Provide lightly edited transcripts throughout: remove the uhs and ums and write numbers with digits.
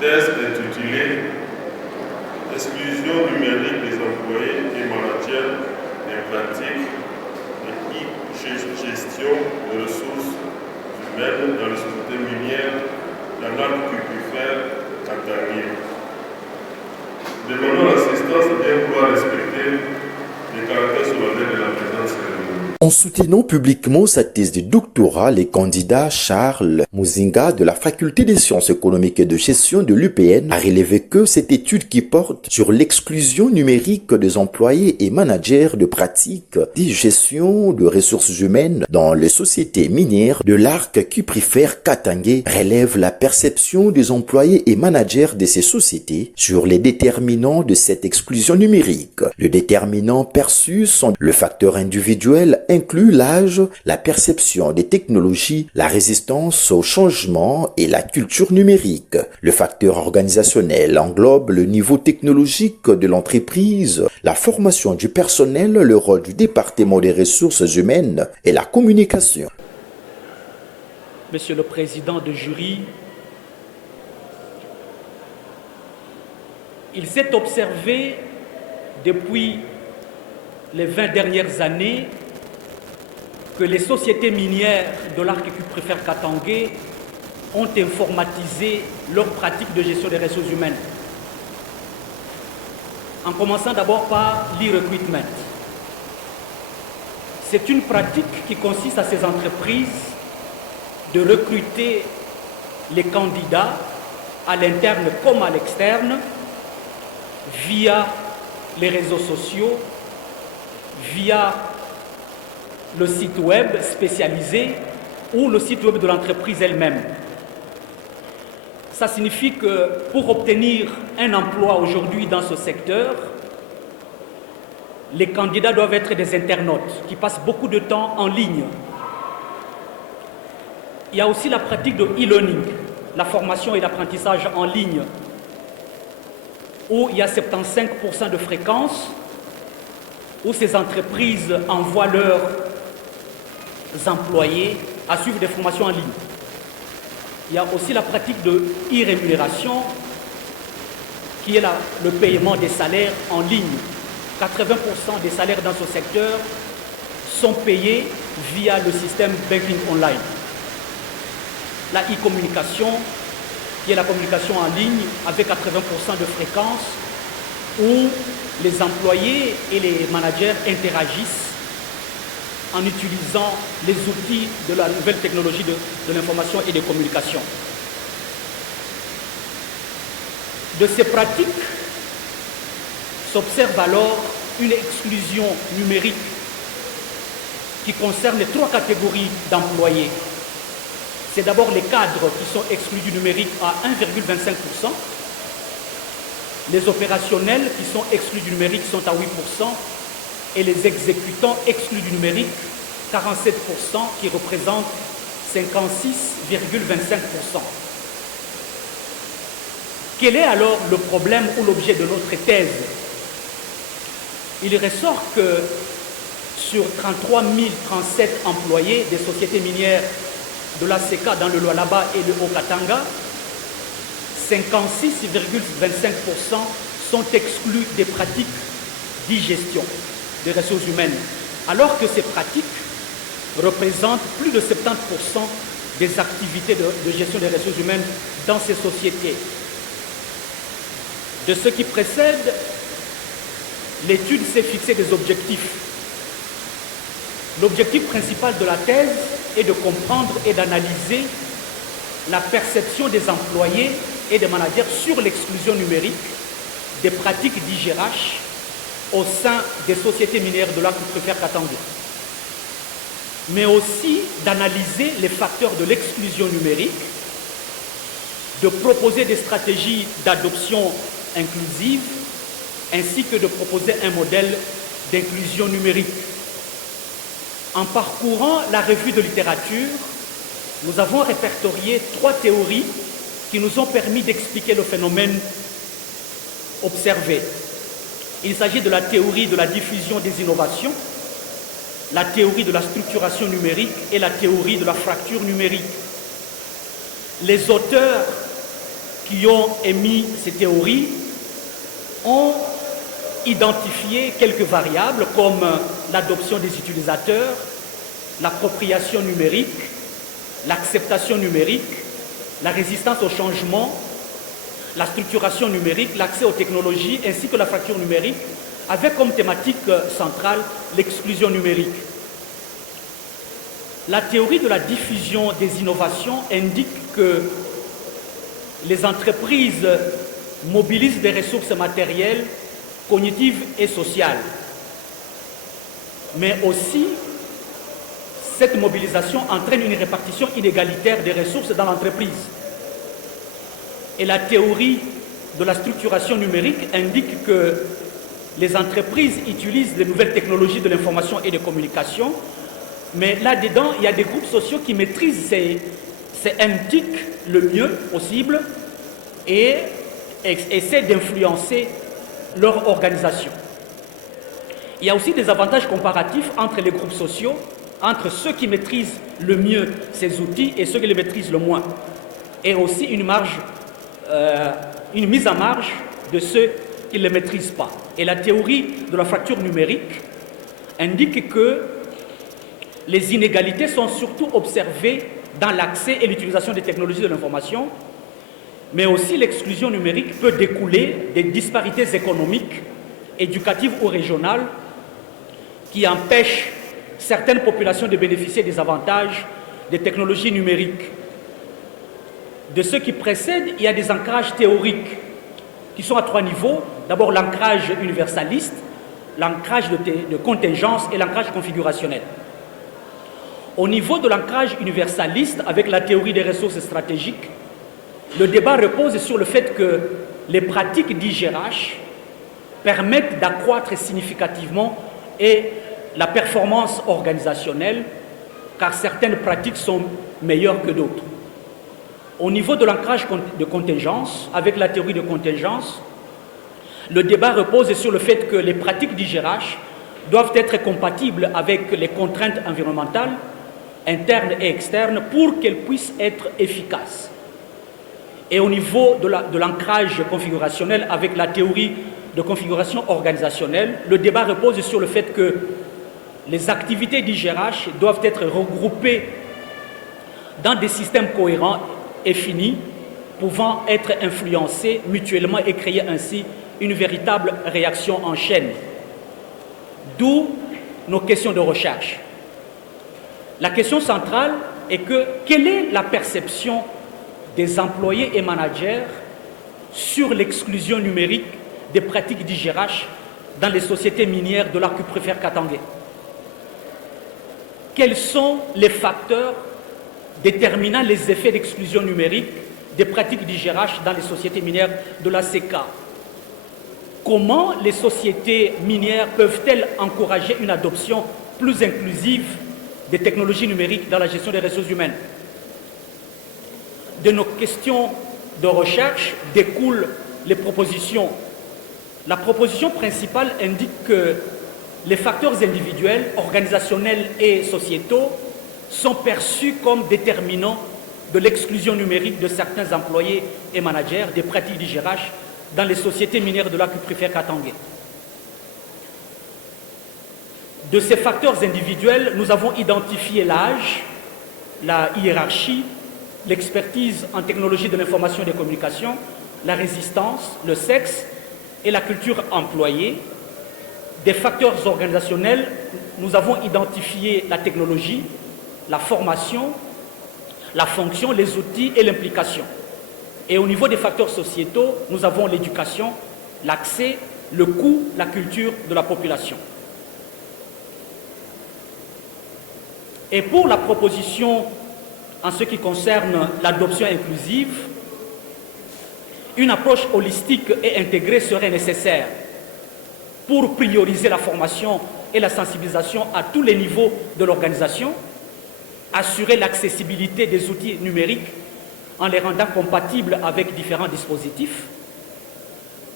thèse intitulée Exclusion numérique des employés et managers des pratiques de gestion de ressources humaines dans les sociétés minières dans l'arc cupifère Katangé. Demandons l'assistance de bien vouloir respecter les caractères solennels de la présente cérémonie. En soutenant publiquement sa thèse de doctorat, les candidats Charles Muzinga de la Faculté des sciences économiques et de gestion de l'UPN a relevé que cette étude qui porte sur l'exclusion numérique des employés et managers de pratiques de gestion de ressources humaines dans les sociétés minières de l'arc cuprifère Katangé relève la perception des employés et managers de ces sociétés sur les déterminants de cette exclusion numérique. Les déterminants perçus sont le facteur individuel inclut l'âge, la perception des technologies, la résistance au changement et la culture numérique. Le facteur organisationnel englobe le niveau technologique de l'entreprise, la formation du personnel, le rôle du département des ressources humaines et la communication. Monsieur le Président de jury, il s'est observé depuis les 20 dernières années que les sociétés minières de l'arc cuprifère Katangé ont informatisé leurs pratiques de gestion des ressources humaines. En commençant d'abord par l'e-recruitment. C'est une pratique qui consiste à ces entreprises de recruter les candidats à l'interne comme à l'externe via les réseaux sociaux, via le site web spécialisé ou le site web de l'entreprise elle-même. Ça signifie que pour obtenir un emploi aujourd'hui dans ce secteur, les candidats doivent être des internautes qui passent beaucoup de temps en ligne. Il y a aussi la pratique de e-learning, la formation et l'apprentissage en ligne, où il y a 75% de fréquence, où ces entreprises envoient leurs employés à suivre des formations en ligne. Il y a aussi la pratique de e-rémunération, qui est le paiement des salaires en ligne. 80% des salaires dans ce secteur sont payés via le système banking online. La e-communication, qui est la communication en ligne avec 80% de fréquence, où les employés et les managers interagissent en utilisant les outils de la nouvelle technologie de l'information et des communications. De ces pratiques s'observe alors une exclusion numérique qui concerne les trois catégories d'employés. C'est d'abord les cadres qui sont exclus du numérique à 1,25%. Les opérationnels qui sont exclus du numérique sont à 8%. Et les exécutants exclus du numérique, 47%, qui représentent 56,25%. Quel est alors le problème ou l'objet de notre thèse? Il ressort que sur 33 037 employés des sociétés minières de l'ACK dans le Lualaba et le Haut-Katanga, 56,25% sont exclus des pratiques d'e-gestion des ressources humaines, alors que ces pratiques représentent plus de 70% des activités de gestion des ressources humaines dans ces sociétés. De ce qui précède, l'étude s'est fixé des objectifs. L'objectif principal de la thèse est de comprendre et d'analyser la perception des employés et des managers sur l'exclusion numérique des pratiques d'IGRH au sein des sociétés minières de l'arc cuprifère Katangé, mais aussi d'analyser les facteurs de l'exclusion numérique, de proposer des stratégies d'adoption inclusive, ainsi que de proposer un modèle d'inclusion numérique. En parcourant la revue de littérature, nous avons répertorié 3 théories qui nous ont permis d'expliquer le phénomène observé. Il s'agit de la théorie de la diffusion des innovations, la théorie de la structuration numérique et la théorie de la fracture numérique. Les auteurs qui ont émis ces théories ont identifié quelques variables comme l'adoption des utilisateurs, l'appropriation numérique, l'acceptation numérique, la résistance au changement, la structuration numérique, l'accès aux technologies ainsi que la fracture numérique, avec comme thématique centrale l'exclusion numérique. La théorie de la diffusion des innovations indique que les entreprises mobilisent des ressources matérielles, cognitives et sociales. Mais aussi, cette mobilisation entraîne une répartition inégalitaire des ressources dans l'entreprise. Et la théorie de la structuration numérique indique que les entreprises utilisent les nouvelles technologies de l'information et de communication, mais là-dedans, il y a des groupes sociaux qui maîtrisent ces NTIC le mieux possible et essaient d'influencer leur organisation. Il y a aussi des avantages comparatifs entre les groupes sociaux, entre ceux qui maîtrisent le mieux ces outils et ceux qui les maîtrisent le moins. Et aussi une mise en marge de ceux qui ne les maîtrisent pas. Et la théorie de la fracture numérique indique que les inégalités sont surtout observées dans l'accès et l'utilisation des technologies de l'information, mais aussi l'exclusion numérique peut découler des disparités économiques, éducatives ou régionales qui empêchent certaines populations de bénéficier des avantages des technologies numériques. De ceux qui précèdent, il y a des ancrages théoriques qui sont à 3 niveaux. D'abord l'ancrage universaliste, l'ancrage de contingence et l'ancrage configurationnel. Au niveau de l'ancrage universaliste, avec la théorie des ressources stratégiques, le débat repose sur le fait que les pratiques d'IGRH permettent d'accroître significativement la performance organisationnelle, car certaines pratiques sont meilleures que d'autres. Au niveau de l'ancrage de contingence, avec la théorie de contingence, le débat repose sur le fait que les pratiques d'IGRH doivent être compatibles avec les contraintes environnementales, internes et externes, pour qu'elles puissent être efficaces. Et au niveau de l'ancrage configurationnel, avec la théorie de configuration organisationnelle, le débat repose sur le fait que les activités d'IGRH doivent être regroupées dans des systèmes cohérents et finis, pouvant être influencés mutuellement et créer ainsi une véritable réaction en chaîne. D'où nos questions de recherche. La question centrale est que quelle est la perception des employés et managers sur l'exclusion numérique des pratiques d'IGRH dans les sociétés minières de l'arc-préfère Katangé? Quels sont les facteurs déterminant les effets d'exclusion numérique des pratiques d'IGRH dans les sociétés minières de la CK? Comment les sociétés minières peuvent-elles encourager une adoption plus inclusive des technologies numériques dans la gestion des ressources humaines? De nos questions de recherche découlent les propositions. La proposition principale indique que les facteurs individuels, organisationnels et sociétaux sont perçus comme déterminants de l'exclusion numérique de certains employés et managers des pratiques d'IGRH dans les sociétés minières de l'arc-préfère Katangé. De ces facteurs individuels, nous avons identifié l'âge, la hiérarchie, l'expertise en technologie de l'information et des communications, la résistance, le sexe et la culture employée. Des facteurs organisationnels, nous avons identifié la technologie, la formation, la fonction, les outils et l'implication. Et au niveau des facteurs sociétaux, nous avons l'éducation, l'accès, le coût, la culture de la population. Et pour la proposition en ce qui concerne l'adoption inclusive, une approche holistique et intégrée serait nécessaire pour prioriser la formation et la sensibilisation à tous les niveaux de l'organisation, assurer l'accessibilité des outils numériques en les rendant compatibles avec différents dispositifs,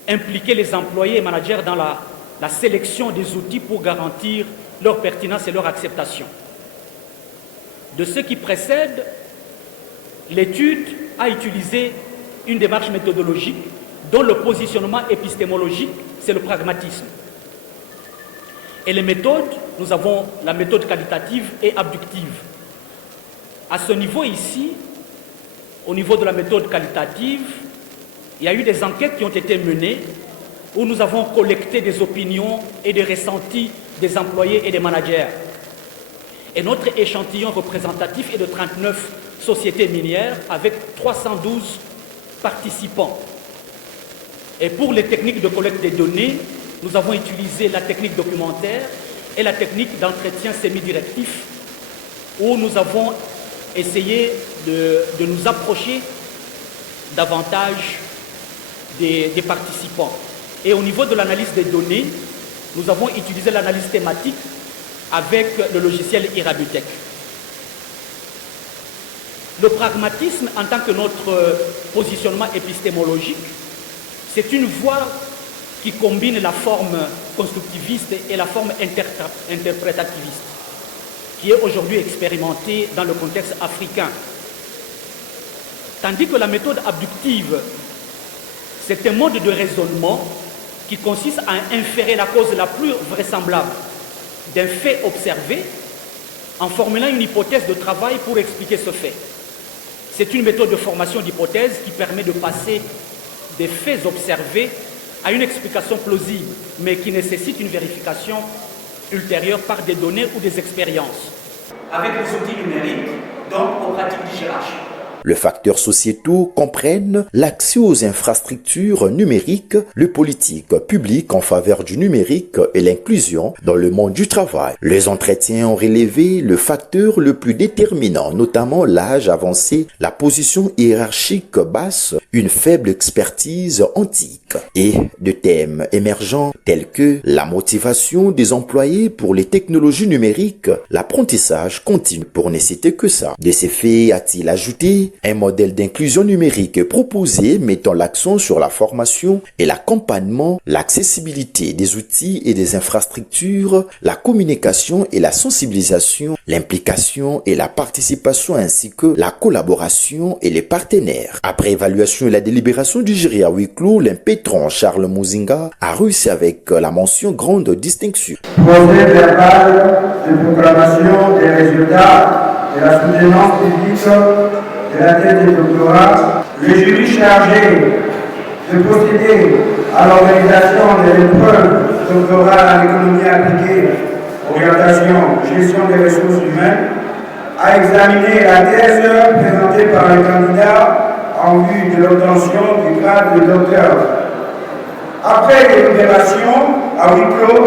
impliquer les employés et managers dans la sélection des outils pour garantir leur pertinence et leur acceptation. De ce qui précède, l'étude a utilisé une démarche méthodologique dont le positionnement épistémologique, c'est le pragmatisme. Et les méthodes, nous avons la méthode qualitative et abductive. À ce niveau ici, au niveau de la méthode qualitative, il y a eu des enquêtes qui ont été menées où nous avons collecté des opinions et des ressentis des employés et des managers. Et notre échantillon représentatif est de 39 sociétés minières avec 312 participants. Et pour les techniques de collecte des données, nous avons utilisé la technique documentaire et la technique d'entretien semi-directif où nous avons essayé de nous approcher davantage des participants. Et au niveau de l'analyse des données, nous avons utilisé l'analyse thématique avec le logiciel Irabutech. Le pragmatisme, en tant que notre positionnement épistémologique, c'est une voie qui combine la forme constructiviste et la forme interprétativiste, qui est aujourd'hui expérimentée dans le contexte africain. Tandis que la méthode abductive, c'est un mode de raisonnement qui consiste à inférer la cause la plus vraisemblable d'un fait observé en formulant une hypothèse de travail pour expliquer ce fait. C'est une méthode de formation d'hypothèse qui permet de passer des faits observés à une explication plausible, mais qui nécessite une vérification ultérieure par des données ou des expériences. Avec les outils numériques, donc aux pratiques d'IGH. Les facteurs sociétaux comprennent l'accès aux infrastructures numériques, les politiques publiques en faveur du numérique et l'inclusion dans le monde du travail. Les entretiens ont relevé le facteur le plus déterminant, notamment l'âge avancé, la position hiérarchique basse, une faible expertise antique et de thèmes émergents tels que la motivation des employés pour les technologies numériques, l'apprentissage continu pour ne citer que ça. De ces faits, a-t-il ajouté, un modèle d'inclusion numérique proposé mettant l'accent sur la formation et l'accompagnement, l'accessibilité des outils et des infrastructures, la communication et la sensibilisation, l'implication et la participation ainsi que la collaboration et les partenaires. Après évaluation et la délibération du jury à huis clos, l'impétrant Charles Muzinga a réussi avec la mention grande distinction. Procès verbal de proclamation des résultats de la soutenance publique de la thèse de doctorat, le jury chargé de procéder à l'organisation de l'épreuve doctorale en économie appliquée, orientation, gestion des ressources humaines, a examiné la thèse présentée par le candidat en vue de l'obtention du grade de docteur. Après délibération à huis clos,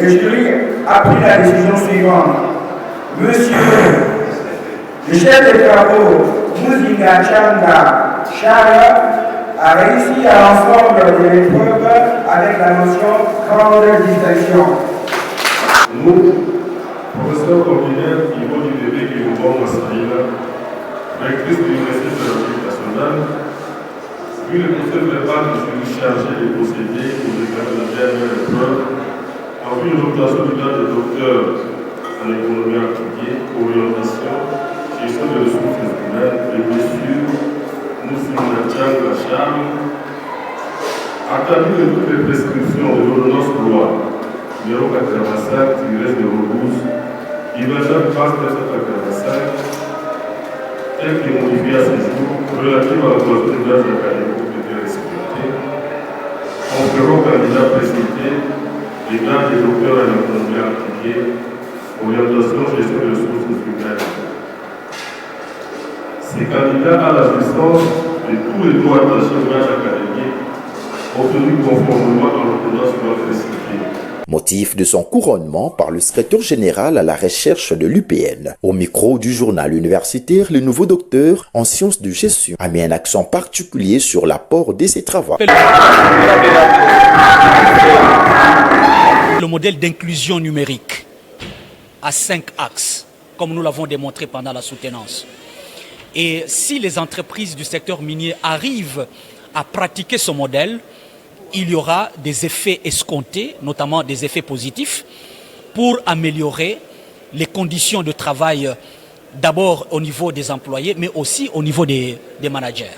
le jury a pris la décision suivante. Monsieur le chef de travaux Muzinga Changa Charles a réussi à l'ensemble de l'épreuve avec la mention grande distinction. Nous, professeur ordinaire Yvon Dudébé Guillaume Massaïla, rectrice de l'Université de l'Afrique nationale, vu le procès verbal que je suis chargé de procéder pour l'examen de la dernière épreuve, en vue de l'obtention du grade de docteur en économie appliquée, orientation, gestion des ressources humaines, et messieurs Muzinga Changa Charles, établi de toutes les prescriptions de l'ordonnance loi numéro 85-012, divergente phase 1985, telle qui est modifiée à ce jour, relative à la cause des bases académiques de respectées, conférant au candidat précité les grades des docteurs en économie appliquée, orientation, gestion des ressources humaines. Ces candidats à l'assistance de tous les droits attachés aux grades académiques obtenus conformément à l'ordonnance loi précitée. Motif de son couronnement par le secrétaire général à la recherche de l'UPN. Au micro du journal universitaire, le nouveau docteur en sciences de gestion a mis un accent particulier sur l'apport de ses travaux. Le modèle d'inclusion numérique à 5 axes, comme nous l'avons démontré pendant la soutenance. Et si les entreprises du secteur minier arrivent à pratiquer ce modèle, il y aura des effets escomptés, notamment des effets positifs, pour améliorer les conditions de travail, d'abord au niveau des employés, mais aussi au niveau des managers.